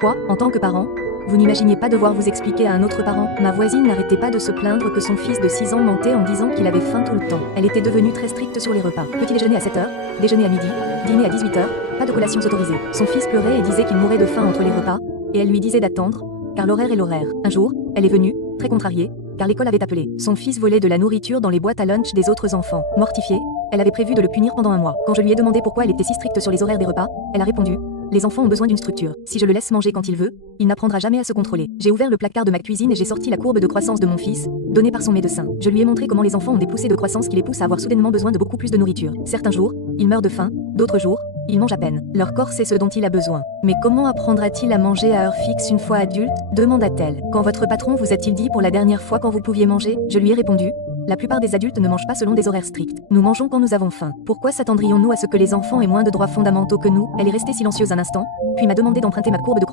Quoi, en tant que parent? Vous n'imaginiez pas devoir vous expliquer à un autre parent? Ma voisine n'arrêtait pas de se plaindre que son fils de 6 ans mentait en disant qu'il avait faim tout le temps. Elle était devenue très stricte sur les repas. Petit déjeuner à 7 heures, déjeuner à midi, dîner à 18 heures, pas de collations autorisées. Son fils pleurait et disait qu'il mourait de faim entre les repas, et elle lui disait d'attendre, car l'horaire est l'horaire. Un jour, elle est venue, très contrariée, car l'école avait appelé. Son fils volait de la nourriture dans les boîtes à lunch des autres enfants. Mortifiée, elle avait prévu de le punir pendant un mois. Quand je lui ai demandé pourquoi elle était si stricte sur les horaires des repas, elle a répondu: les enfants ont besoin d'une structure. Si je le laisse manger quand il veut, il n'apprendra jamais à se contrôler. J'ai ouvert le placard de ma cuisine et j'ai sorti la courbe de croissance de mon fils, donnée par son médecin. Je lui ai montré comment les enfants ont des poussées de croissance qui les poussent à avoir soudainement besoin de beaucoup plus de nourriture. Certains jours, il meurt de faim, d'autres jours, il mange à peine. Leur corps sait ce dont il a besoin. Mais comment apprendra-t-il à manger à heure fixe une fois adulte? Demanda-t-elle. Quand votre patron vous a-t-il dit pour la dernière fois quand vous pouviez manger? Je lui ai répondu: la plupart des adultes ne mangent pas selon des horaires stricts. Nous mangeons quand nous avons faim. Pourquoi s'attendrions-nous à ce que les enfants aient moins de droits fondamentaux que nous? Elle est restée silencieuse un instant, puis m'a demandé d'emprunter ma courbe de